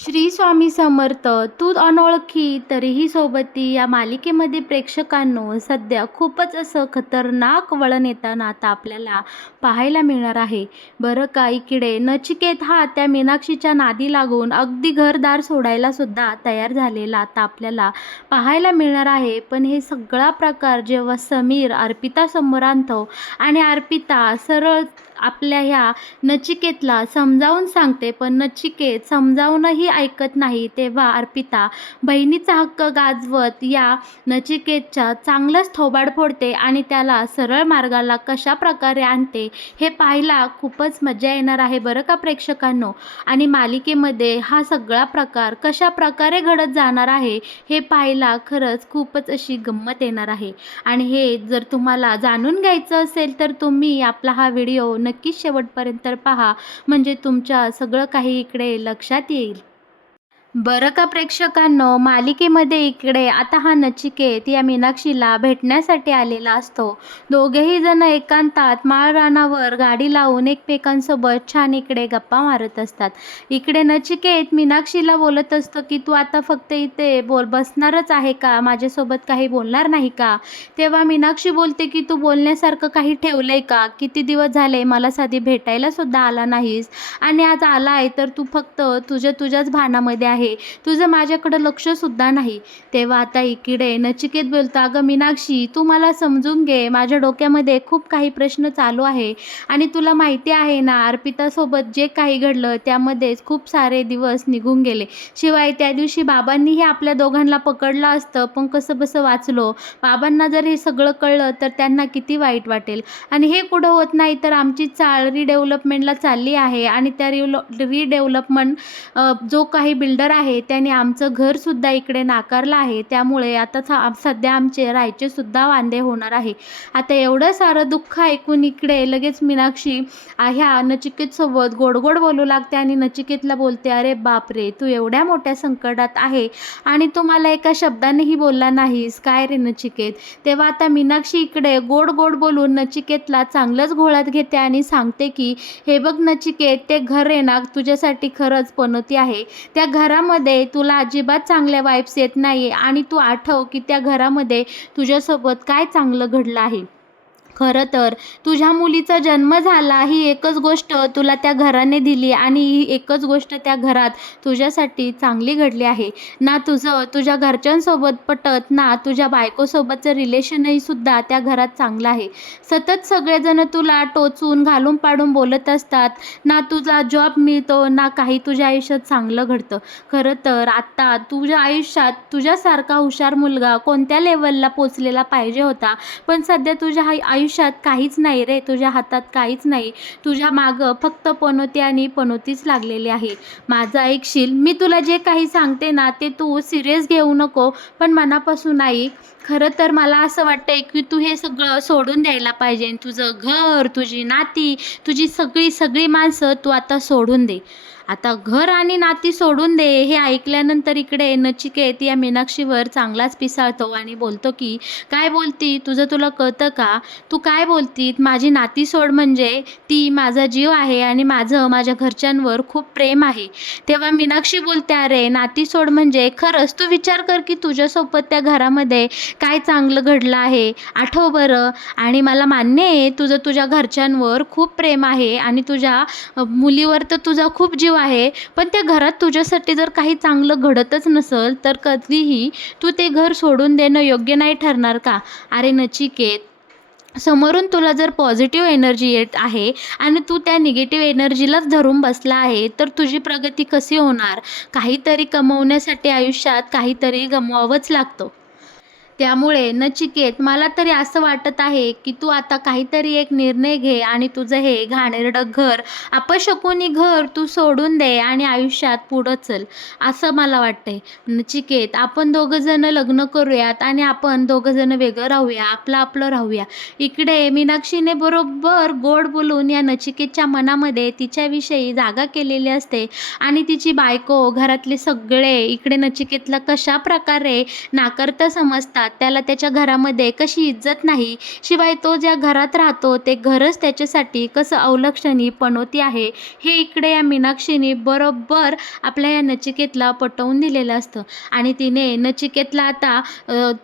श्री स्वामी समर्थ. तू अनोळखी तरीही सोबती या मालिकेमध्ये प्रेक्षकांनो सध्या खूपच असं खतरनाक वळण येताना आता आपल्याला पाहायला मिळणार आहे. बरं का, इकडे नचिकेत हा त्या मीनाक्षीच्या नादी लागून अगदी घरदार सोडायला सुद्धा तयार झालेला आता आपल्याला पाहायला मिळणार आहे. पण हे सगळा प्रकार जेव्हा समीर अर्पिता समोर आणतो आणि अर्पिता सरळ आपल्या ह्या नचिकेतला समजावून सांगते, पण नचिकेत समजावूनही ऐकत नाही, तेव्हा अर्पिता बहिणीचा हक्क गाजवत या नचिकेतच्या चांगलंच थोबाड फोडते आणि त्याला सरळ मार्गाला कशा प्रकारे आणते हे पाहायला खूपच मजा येणार आहे बरं का प्रेक्षकांनो. आणि मालिकेमध्ये हा सगळा प्रकार कशा प्रकारे घडत जाणार आहे हे पाहायला खरंच खूपच अशी गंमत येणार आहे. आणि हे जर तुम्हाला जाणून घ्यायचं असेल तर तुम्ही आपला हा व्हिडिओ नक्कीच शेवटपर्यंत पहा, म्हणजे तुमच्या सगळं काही इकडे लक्षात येईल. बरं का प्रेक्षकांनो, मालिकेमध्ये इकडे आता हा नचिकेत या मीनाक्षीला भेटण्यासाठी आलेला असतो. दोघेही जण एकांतात माळरानावर गाडी लावून एकमेकांसोबत छान इकडे गप्पा मारत असतात. इकडे नचिकेत मीनाक्षीला बोलत असतो की तू आता फक्त इथे बसणारच आहे का, माझ्यासोबत काही बोलणार नाही का. तेव्हा मीनाक्षी बोलते की तू बोलण्यासारखं काही ठेवलंय का, किती दिवस झाले मला साधी भेटायला सुद्धा आला नाहीस आणि आज आला आहे तर तू फक्त तुझ्याच भानामध्ये आहे, तुझं माझ्याकडं लक्षसुद्धा नाही. तेव्हा आता इकडे नचिकेत बोलतो, अगं मीनाक्षी तू मला समजून घे, माझ्या डोक्यामध्ये खूप काही प्रश्न चालू आहे आणि तुला माहिती आहे ना अर्पितासोबत जे काही घडलं त्यामध्येच खूप सारे दिवस निघून गेले. शिवाय त्या दिवशी बाबांनीही आपल्या दोघांना पकडलं असतं, पण कसं बसं वाचलो. बाबांना जर हे सगळं कळलं तर त्यांना किती वाईट वाटेल. आणि हे कुठं होत नाही तर आमची चाळ रिडेव्हलपमेंटला चालली आहे आणि त्या रिडेव्हलपमेंट जो काही बिल्डर आहे त्याने आमचं घरसुद्धा इकडे नाकारलं आहे. त्यामुळे आता सध्या आमचे राहायचे सुद्धा वांदे होणार आहे. आता एवढं सारं दुःख ऐकून इकडे लगेच मीनाक्षी ह्या नचिकेतसोबत गोड बोलू लागते आणि नचिकेतला बोलते, अरे बापरे, तू एवढ्या मोठ्या संकटात आहे आणि तू मला एका शब्दानेही बोलला नाहीस काय रे नचिकेत. तेव्हा आता मीनाक्षी इकडे गोड बोलून नचिकेतला चांगलंच घोळात घेते आणि सांगते की हे बघ नचिकेत, ते घर आहे ना तुझ्यासाठी खरंच पनोती आहे. त्या घरामध्ये तुला अजिबात चांगल्या वाईब्स येत नाही आणि तू आठव की त्या घरामध्ये तुझ्यासोबत काय चांगलं घडलं आहे. खरं तर तुझ्या मुलीचा जन्म झाला ही एकच गोष्ट तुला त्या घराने दिली आणि ही एकच गोष्ट त्या घरात तुझ्यासाठी चांगली घडली आहे ना. तुझं तुझ्या घरच्यांसोबत पटत ना, तुझ्या बायकोसोबतचं रिलेशनही सुद्धा त्या घरात चांगलं आहे. सतत सगळेजण तुला टोचून घालून पाडून बोलत असतात ना, तुझा जॉब मिळतो ना, काही तुझ्या आयुष्यात चांगलं घडतं. खरं तर आत्ता तुझ्या आयुष्यात तुझ्यासारखा हुशार मुलगा कोणत्या लेवलला पोचलेला पाहिजे होता, पण सध्या तुझ्या आयुष्यात काहीच नाही रे, तुझ्या हातात काहीच नाही. तुझ्या मागं फक्त पनोती आणि पनोतीच लागलेली आहे. माझं ऐकशील, मी तुला जे काही सांगते ना ते तू सिरियस घेऊ नको, पण मनापासून ऐक. खरं तर मला असं वाटतंय की तू हे सगळं सोडून द्यायला पाहिजे. तुझं घर, तुझी नाती, तुझी सगळी माणसं तू आता सोडून दे. आता घर आणि नाती सोडून दे हे ऐकल्यानंतर इकडे नचिकेत या मीनाक्षीवर चांगलाच पिसाळतो आणि बोलतो की काय बोलती, तुला कळतं का, तू काय बोलती, माझी नाती सोड म्हणजे ती माझा जीव आहे आणि माझं माझ्या घरच्यांवर खूप प्रेम आहे. तेव्हा मीनाक्षी बोलते, अरे नाती सोड म्हणजे खरंच तू विचार कर की तुझ्यासोबत त्या घरामध्ये काय चांगलं घडलं आहे, आठव बरं. आणि मला मान्य आहे तुझ्या घरच्यांवर खूप प्रेम आहे आणि तुझ्या मुलीवर तर तुझा खूप जीव आहे, पण त्या घरात तुझ्यासाठी जर काही चांगलं घडतच नसेल तर कधीही तू ते घर सोडून देणं योग्य नाही ठरणार का. अरे नचिकेत, समोरून तुला जर पॉझिटिव्ह एनर्जी येत आहे आणि तू त्या निगेटिव्ह एनर्जीलाच धरून बसला आहे तर तुझी प्रगती कशी होणार. काहीतरी कमवण्यासाठी आयुष्यात काहीतरी गमवावंच लागतं. त्यामुळे नचिकेत, मला तरी असं वाटत आहे की तू आता काहीतरी एक निर्णय घे आणि तुझं हे घाणेरडं घर, अपशकुनी घर तू सोडून दे आणि आयुष्यात पुढं चल, असं मला वाटतंय. नचिकेत, आपण दोघंजण लग्न करूयात आणि आपण दोघंजण वेगळं राहूया, आपलं राहूया. इकडे मीनाक्षीने बरोबर गोड बोलून या नचिकेतच्या मनामध्ये तिच्याविषयी जागा केलेली असते आणि तिची बायको, घरातले सगळे इकडे नचिकेतला कशा प्रकारे नाकारता समजतात त्याला त्याच्या घरामध्ये कशी इज्जत नाही, शिवाय तो ज्या घरात राहतो ते घरच त्याच्यासाठी कसं अवलक्षणी पनोती आहे, हे इकडे या मीनाक्षीने बरोबर आपल्या या नचिकेतला पटवून दिलेलं असतं. आणि तिने नचिकेतला आता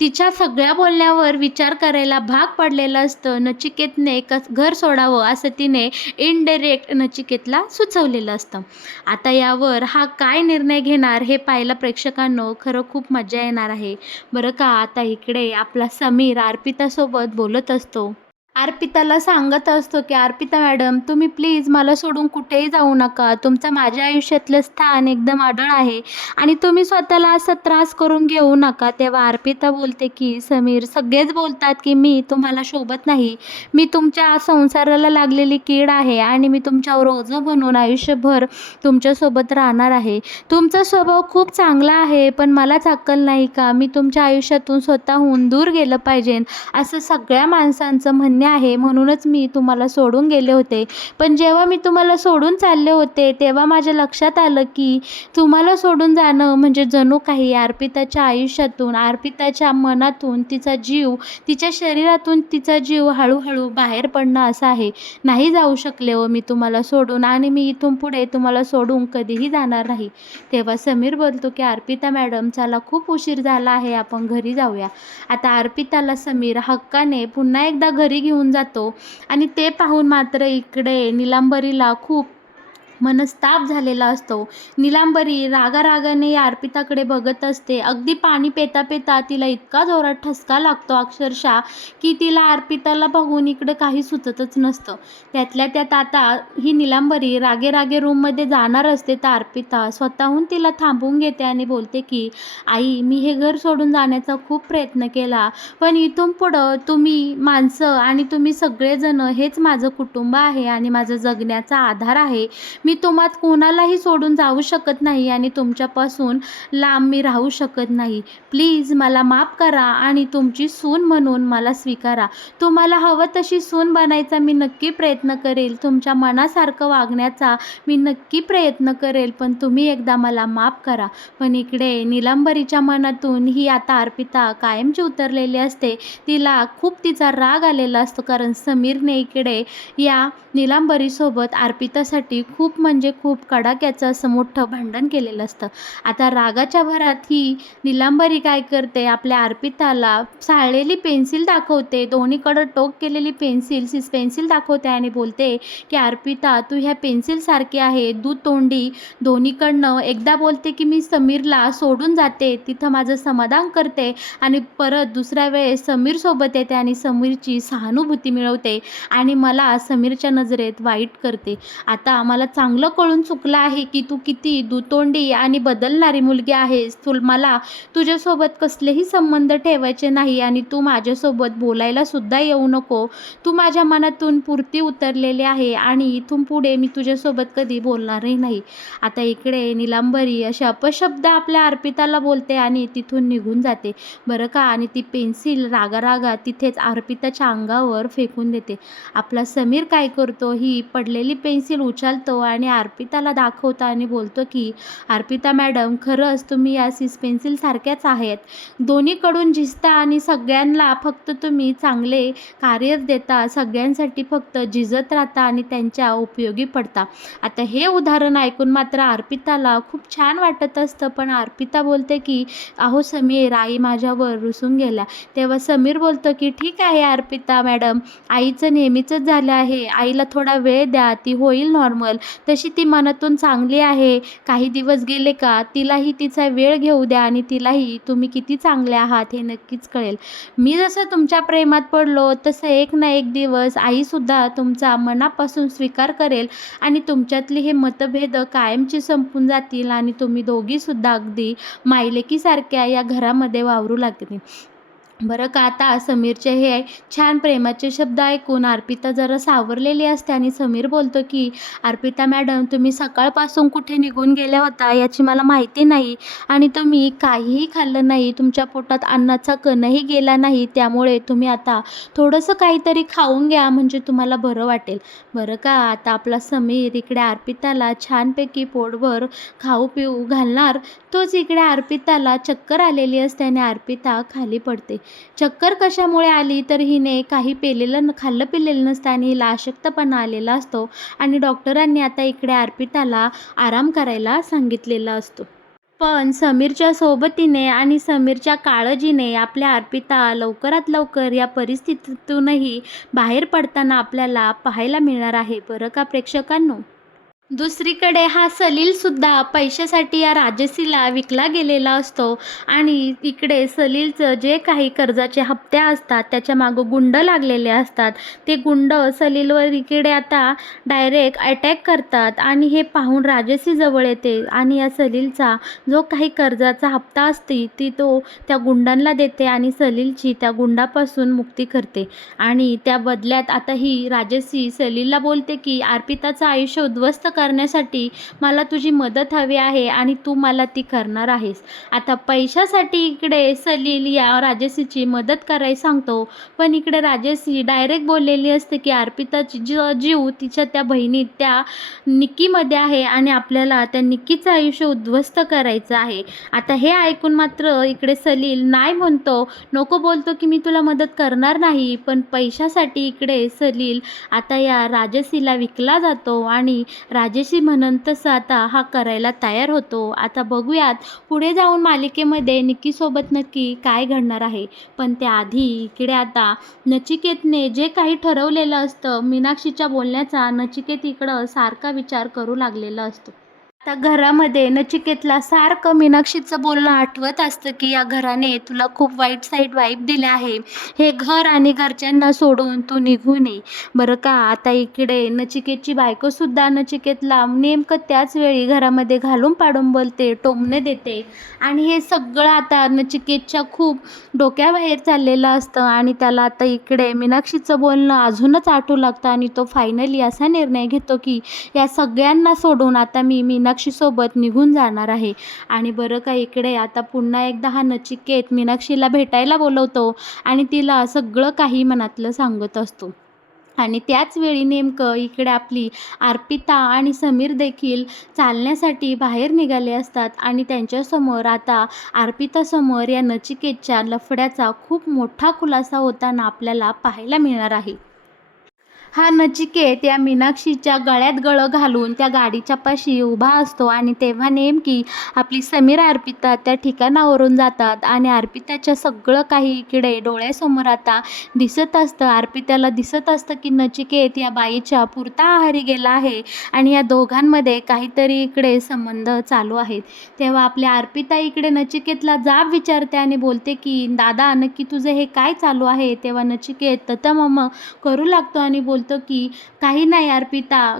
तिच्या सगळ्या बोलण्यावर विचार करायला भाग पडलेलं असतं. नचिकेतने घर सोडावं असं तिने इनडायरेक्ट नचिकेतला सुचवलेलं असतं. आता यावर हा काय निर्णय घेणार हे पाहायला प्रेक्षकांनो खरं खूप मजा येणार आहे. बरं का, आता इकडे आपला समीर अर्पितासोबत बोलत असतो. अर्पिताला सांगत असतो की अर्पिता मॅडम, तुम्ही प्लीज मला सोडून कुठेही जाऊ नका. तुमचं माझ्या आयुष्यातलं स्थान एकदम अढळ आहे आणि तुम्ही स्वतःला असा त्रास करून घेऊ नका. तेव्हा अर्पिता बोलते की समीर, सगळेच बोलतात की मी तुम्हाला शोभत नाही. मी तुमच्या संसाराला लागलेली कीड आहे आणि मी तुमच्यावर ओझं बनून आयुष्यभर तुमच्यासोबत राहणार आहे. तुमचा स्वभाव खूप चांगला आहे, पण मलाच अक्कल नाही का मी तुमच्या आयुष्यातून स्वतःहून दूर गेलं पाहिजे असं सगळ्या माणसांचं म्हणणे आहे. म्हणूनच मी तुम्हाला सोडून गेले होते. पण जेव्हा मी तुम्हाला सोडून चालले होते तेव्हा माझ्या लक्षात आलं की तुम्हाला सोडून जाणं म्हणजे जणू काही अर्पिताच्या आयुष्यातून, अर्पिताच्या मनातून तिचा जीव, तिच्या शरीरातून तिचा जीव हळूहळू बाहेर पडणं असं आहे. नाही जाऊ शकले हो मी तुम्हाला सोडून आणि मी इथून पुढे तुम्हाला सोडून कधीही जाणार नाही. तेव्हा समीर बोलतो की अर्पिता मॅडम, चला खूप उशीर झाला आहे, आपण घरी जाऊया. आता अर्पिताला समीर हक्काने पुन्हा एकदा घरी घेऊन जातो आणि ते पाहून मात्र इकडे नीलांबरीला खूप मनस्ताप झालेला असतो. नीलांबरी रागारागाने या अर्पिताकडे बघत असते. अगदी पाणी पेता पेता तिला इतका जोरात ठसका लागतो अक्षरशः की तिला अर्पिताला बघून इकडे काही सुचतच नसतं. त्यातल्या त्यात आता ही नीलांबरी रागे रागे रूममध्ये जाणार असते तर अर्पिता स्वतःहून तिला थांबवून घेते आणि बोलते की आई, मी हे घर सोडून जाण्याचा खूप प्रयत्न केला, पण इथून पुढं तुम्ही माणसं आणि तुम्ही सगळेजण हेच माझं कुटुंब आहे आणि माझं जगण्याचा आधार आहे. मी तुम्हात कोणालाही सोडून जाऊ शकत नाही आणि तुमच्यापासून लांब मी राहू शकत नाही. प्लीज मला माफ करा आणि तुमची सून म्हणून मला स्वीकारा. तुम्हाला हवं तशी सून बनायचा मी नक्की प्रयत्न करेल. तुमच्या मनासारखं वागण्याचा मी नक्की प्रयत्न करेल, पण तुम्ही एकदा मला माफ करा. पण इकडे नीलांबरीच्या मनातून ही आता अर्पिता कायमची उतरलेली असते. तिला खूप तिचा राग आलेला असतो, कारण समीरने इकडे या नीलांबरीसोबत अर्पितासाठी खूप म्हणजे खूप कडाक्याचं असं मोठं भांडण केलेलं असतं. आता रागाच्या भरात ही नीलांबरी काय करते, आपल्या अर्पिताला साळलेली पेन्सिल दाखवते. दोन्हीकडं टोक केलेली पेन्सिल दाखवते आणि बोलते की अर्पिता, तू ह्या पेन्सिलसारखी आहे, दुतोंडी दोन्हीकडनं. एकदा बोलते की मी समीरला सोडून जाते, तिथं माझं समाधान करते आणि परत दुसऱ्या वेळेस समीरसोबत येते आणि समीरची सहानुभूती मिळवते आणि मला समीरच्या नजरेत वाईट करते. आता मला चांगलं कळून चुकलं आहे की तू किती दुतोंडी आणि बदलणारी मुलगी आहेस. मला तुझ्यासोबत कसलेही संबंध ठेवायचे नाही आणि तू माझ्यासोबत बोलायला सुद्धा येऊ नको. तू माझ्या मनातून पुरती उतरलेली आहे आणि इथून पुढे मी तुझ्यासोबत कधी बोलणारही नाही. आता इकडे नीलांबरी असे अपशब्द आपल्या अर्पिताला बोलते आणि तिथून निघून जाते. बरं का, आणि ती पेन्सिल रागारागा तिथेच अर्पिताच्या अंगावर फेकून देते. आपला समीर काय करतो, ही पडलेली पेन्सिल उचलतो आणि अर्पिताला दाखवतो आणि बोलतो की अर्पिता मॅडम, खरंच तुम्ही या पेन्सिल सारख्याच आहेत. दोन्हीकडून झिजता आणि सगळ्यांना फक्त तुम्ही चांगले कार्य देता, सगळ्यांसाठी फक्त झिजत राहता आणि त्यांच्या उपयोगी पडता. आता हे उदाहरण ऐकून मात्र अर्पिताला खूप छान वाटत असतं, पण अर्पिता बोलते की अहो समीर, आई माझ्यावर रुसून गेल्या. तेव्हा समीर बोलतो की ठीक आहे अर्पिता मॅडम, आईचं नेहमीचंच झालं आहे, आईला थोडा वेळ द्या, ती होईल नॉर्मल. तशी ती मनातून चांगली आहे. काही दिवस गेले का तिलाही तिचा वेळ घेऊ द्या आणि तिलाही तुम्ही किती चांगले आहात हे नक्कीच कळेल. मी जसं तुमच्या प्रेमात पडलो तसं एक ना एक दिवस आईसुद्धा तुमचा मनापासून स्वीकार करेल आणि तुमच्यातली हे मतभेद कायमचे संपून जातील आणि तुम्ही दोघीसुद्धा अगदी मायलेकीसारख्या या घरामध्ये वावरू लागतील. बरं का, आता समीरचे हे छान प्रेमाचे शब्द ऐकून अर्पिता जरा सावरलेली असते आणि समीर बोलतो की अर्पिता मॅडम, तुम्ही सकाळपासून कुठे निघून गेल्या होता याची मला माहिती नाही आणि तुम्ही काहीही खाल्लं नाही, तुमच्या पोटात अन्नाचा कणही गेला नाही. त्यामुळे तुम्ही आता थोडंसं काहीतरी खाऊन घ्या, म्हणजे तुम्हाला बरं वाटेल. बरं का, आता आपला समीर इकडे अर्पिताला छानपैकी पोटभर खाऊ पिऊ घालणार, तोच इकडे अर्पिताला चक्कर आलेली असते आणि अर्पिता खाली पडते. चक्कर कशामुळे आली तर हिने काही खाल्लं पिलेलं नसतं आणि हिला अशक्तपणा आलेला असतो आणि डॉक्टरांनी आता इकडे अर्पिताला आराम करायला सांगितलेला असतो. पण समीरच्या सोबतीने आणि समीरच्या काळजीने आपल्या अर्पिता लवकरात लवकर या परिस्थितीतूनही बाहेर पडताना आपल्याला पाहायला मिळणार आहे बरं का प्रेक्षकांनो. दुसरीकडे हा सलीलसुद्धा पैशासाठी या राजसीला विकला गेलेला असतो आणि इकडे सलीलचं जे काही कर्जाचे हप्ते असतात त्याच्या मागं गुंड लागलेले असतात. ते गुंड सलीलवर इकडे आता डायरेक्ट अटॅक करतात आणि हे पाहून राजसी जवळ येते आणि या सलीलचा जो काही कर्जाचा हप्ता असते ती तो त्या गुंडांना देते आणि सलीलची त्या गुंडापासून मुक्ती करते. आणि त्या बदल्यात आता ही राजसी सलीलला बोलते की अर्पिताचं आयुष्य उद्ध्वस्त करण्यासाठी मला तुझी मदत हवी आहे आणि तू मला ती करणार आहेस. आता पैशासाठी इकडे सलील या राजसीची मदत करायला सांगतो, पण इकडे राजसी डायरेक्ट बोललेली असते की अर्पिताची जीव तिच्या त्या बहिणी त्या निक्कीमध्ये आहे आणि आपल्याला त्या निक्कीचं आयुष्य उद्ध्वस्त करायचं आहे. आता हे ऐकून मात्र इकडे सलील नाही म्हणतो, नको बोलतो की मी तुला मदत करणार नाही. पण पैशासाठी इकडे सलील आता या राजसीला विकला जातो आणि राजसी म्हणून तसं आता हा करायला तयार होतो. आता बघूयात पुढे जाऊन मालिकेमध्ये निक्कीसोबत नक्की काय घडणार आहे. पण त्याआधी इकडे आता नचिकेतने जे काही ठरवलेलं असतं मीनाक्षीच्या बोलण्याचा नचिकेत इकडं सारखा विचार करू लागलेला असतो. आता घरामध्ये नचिकेतला सारखं मीनाक्षीचं बोलणं आठवत असतं की या घराने तुला खूप वाईट साईड वाईब दिले आहे, हे घर आणि घरच्यांना सोडून तू निघून ये बरं का. आता इकडे नचिकेतची बायकोसुद्धा नचिकेतला नेमकं त्याच वेळी घरामध्ये घालून पाडून बोलते, टोमणे देते आणि हे सगळं आता नचिकेतच्या खूप डोक्याबाहेर चाललेलं असतं आणि त्याला आता इकडे मीनाक्षीचं बोलणं अजूनच आठवू लागतं आणि तो फायनली असा निर्णय घेतो की या सगळ्यांना सोडून आता मी मीनाक्षीसोबत निघून जाणार आहे. आणि बरं का इकडे आता पुन्हा एकदा हा नचिकेत मीनाक्षीला भेटायला बोलवतो आणि तिला सगळं काही मनातलं सांगत असतो. आणि त्याच वेळी नेमकं इकडे आपली अर्पिता आणि समीर देखील चालण्यासाठी बाहेर निघाले असतात आणि त्यांच्यासमोर आता अर्पितासमोर या नचिकेतच्या लफड्याचा खूप मोठा खुलासा होताना आपल्याला पाहायला मिळणार आहे. हा नचिकेत या मीनाक्षीच्या गळ्यात गळं घालून त्या गाडीच्या पाशी उभा असतो आणि तेव्हा नेमकी आपली समीर अर्पिता त्या ठिकाणावरून जातात आणि अर्पिताच्या सगळं काही इकडे डोळ्यासमोर आता दिसत असतं. अर्पिताला दिसत असतं की नचिकेत या बाईच्या पुरता आहारी गेला आहे आणि या दोघांमध्ये काहीतरी इकडे संबंध चालू आहेत. तेव्हा आपल्या अर्पिता इकडे नचिकेतला जाब विचारते आणि बोलते की दादा नक्की तुझं हे काय चालू आहे. तेव्हा नचिकेत ततमम करू लागतो आणि बोलतो की काही नाही अर्पिता,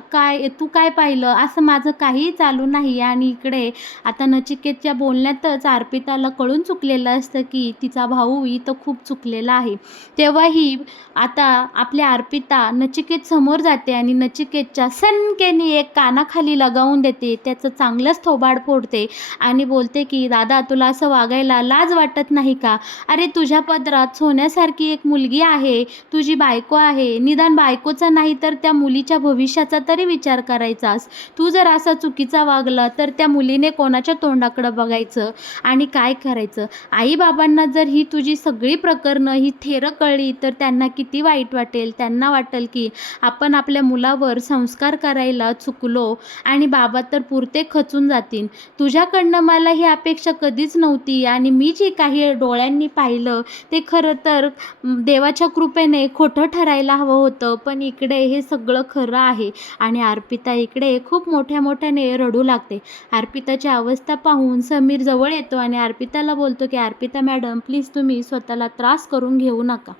तू काय पाहिलं, असं माझं काहीही चालू नाही. आणि इकडे आता नचिकेतच्या बोलण्यातच अर्पिताला कळून चुकलेलं असतं की तिचा भाऊ इथं खूप चुकलेला आहे. तेव्हाही आता आपल्या अर्पिता नचिकेत समोर जाते आणि नचिकेतच्या सनकेने एक कानाखाली लगावून देते, त्याचं चांगलंच थोबाड फोडते आणि बोलते की दादा तुला असं वागायला लाज वाटत नाही का. अरे तुझ्या पदरात सोन्यासारखी एक मुलगी आहे, तुझी बायको आहे, निदान बायकोचा नाही तर त्या मुलीच्या भविष्याचा तरी विचार करायचास. तू जर असा चुकीचा वागला तर त्या मुलीने कोणाच्या तोंडाकडं बघायचं आणि काय करायचं. आईबाबांना जर ही तुझी सगळी प्रकरणं ही थेरं कळली तर त्यांना किती वाईट वाटेल. त्यांना वाटेल की आपण आपल्या मुलावर संस्कार करायला चुकलो आणि बाबा तर पुरते खचून जातील. तुझ्याकडनं मला ही अपेक्षा कधीच नव्हती आणि मी जे काही डोळ्यांनी पाहिलं ते खरं तर देवाच्या कृपेने खोटं ठरायला हवं होतं, पण इकडे हे सगळं खरं आहे. आणि अर्पिता इकडे खूप मोठ्याने रडू लागते. अर्पिताची अवस्था पाहून समीर जवळ येतो आणि अर्पिताला बोलतो की अर्पिता मॅडम प्लीज तुम्ही स्वतःला त्रास करून घेऊ नका.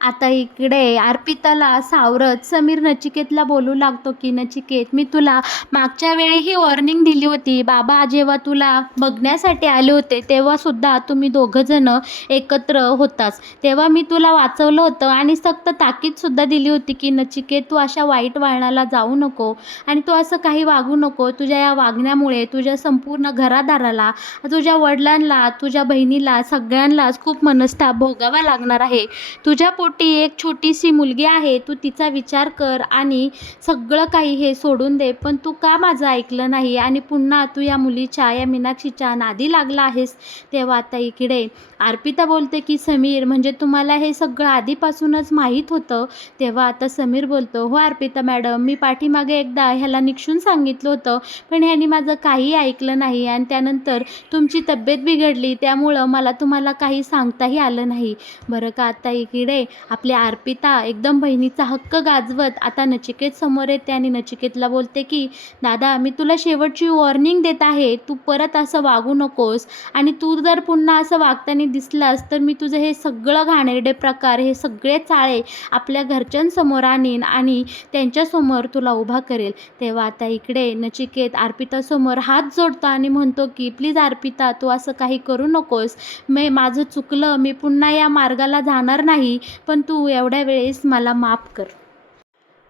आता इकडे अर्पिताला सावरत समीर नचिकेतला बोलू लागतो की नचिकेत मी तुला मागच्या वेळी ही वॉर्निंग दिली होती. बाबा जेव्हा तुला बघण्यासाठी आले होते तेव्हासुद्धा तुम्ही दोघंजणं एकत्र होताच. तेव्हा मी तुला वाचवलं होतं आणि सक्त ताकीदसुद्धा दिली होती की नचिकेत तू अशा वाईट वळणाला जाऊ नको आणि तू असं काही वागू नको. तुझ्या या वागण्यामुळे तुझ्या संपूर्ण घरादाराला, तुझ्या वडिलांना, तुझ्या बहिणीला, सगळ्यांनाच खूप मनस्ताप भोगावा लागणार आहे. तुझ्या पोटी एक छोटीशी मुलगी आहे, तू तिचा विचार कर आणि सगळं काही हे सोडून दे. पण तू का माझं ऐकलं नाही आणि पुन्हा तू या मुलीच्या, या मीनाक्षीच्या नादी लागला आहेस. तेव्हा आता इकडे अर्पिता बोलते की समीर, म्हणजे तुम्हाला हे सगळं आधीपासूनच माहीत होतं. तेव्हा आता समीर बोलतो, हो अर्पिता मॅडम, मी पाठीमागे एकदा ह्याला निक्षून सांगितलं होतं, पण ह्यानी माझं काही ऐकलं नाही आणि त्यानंतर तुमची तब्येत बिघडली, त्यामुळं मला तुम्हाला काही सांगताही आलं नाही. बरं का. आता इकडे आपली अर्पिता एकदम बहिणीचा हक्क गाजवत आता नचिकेत समोर येते आणि नचिकेतला बोलते की दादा, मी तुला शेवटची वॉर्निंग देत आहे, तू परत असं वागू नकोस आणि तू जर पुन्हा असं वागताना दिसलास तर मी तुझं हे सगळं घाणेरडे प्रकार, हे सगळे चाळे आपल्या घरच्यांसमोर आणीन आणि त्यांच्यासमोर तुला उभा करेल. तेव्हा आता इकडे नचिकेत अर्पितासमोर हात जोडतो आणि म्हणतो की प्लीज अर्पिता, तू असं काही करू नकोस. माझं चुकलं, मी पुन्हा या मार्गाला जाणार नाही, पण तू एवढ्या वेळेस मला माफ कर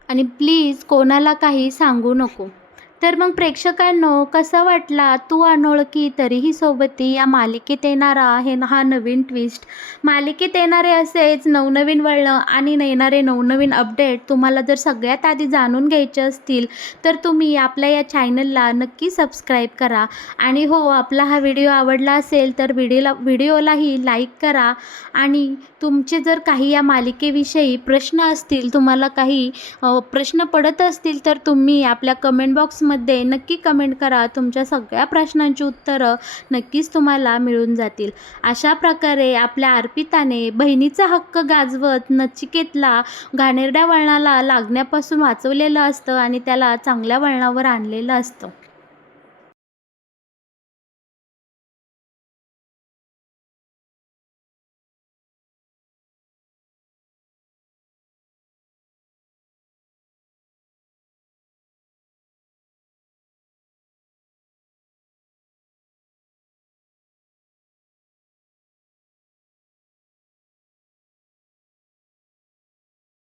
आणि प्लीज कोणाला काही सांगू नको. तर मग प्रेक्षकांनो, कसा वाटला तू अनोळखी तरीही सोबती या मालिकेत येणारा हा नवीन ट्विस्ट? मालिकेत येणारे असेच नवनवीन वळणं आणि येणारे नवनवीन अपडेट तुम्हाला जर सगळ्यात आधी जाणून घ्यायचे असतील तर तुम्ही आपल्या या चॅनलला नक्की सबस्क्राईब करा. आणि हो, आपला हा व्हिडिओ आवडला असेल तर व्हिडिओलाही लाईक करा. आणि तुमचे जर काही या मालिकेविषयी प्रश्न असतील, तुम्हाला काही प्रश्न पडत असतील तर तुम्ही आपल्या कमेंट बॉक्समध्ये नक्की कमेंट करा. तुमच्या सगळ्या प्रश्नांची उत्तरं नक्कीच तुम्हाला मिळून जातील. अशा प्रकारे आपल्या अर्पिताने बहिणीचा हक्क गाजवत नचिकेतला घाणेरड्या वळणाला लागण्यापासून वाचवलेलं असतं आणि त्याला चांगल्या वळणावर आणलेलं असतं.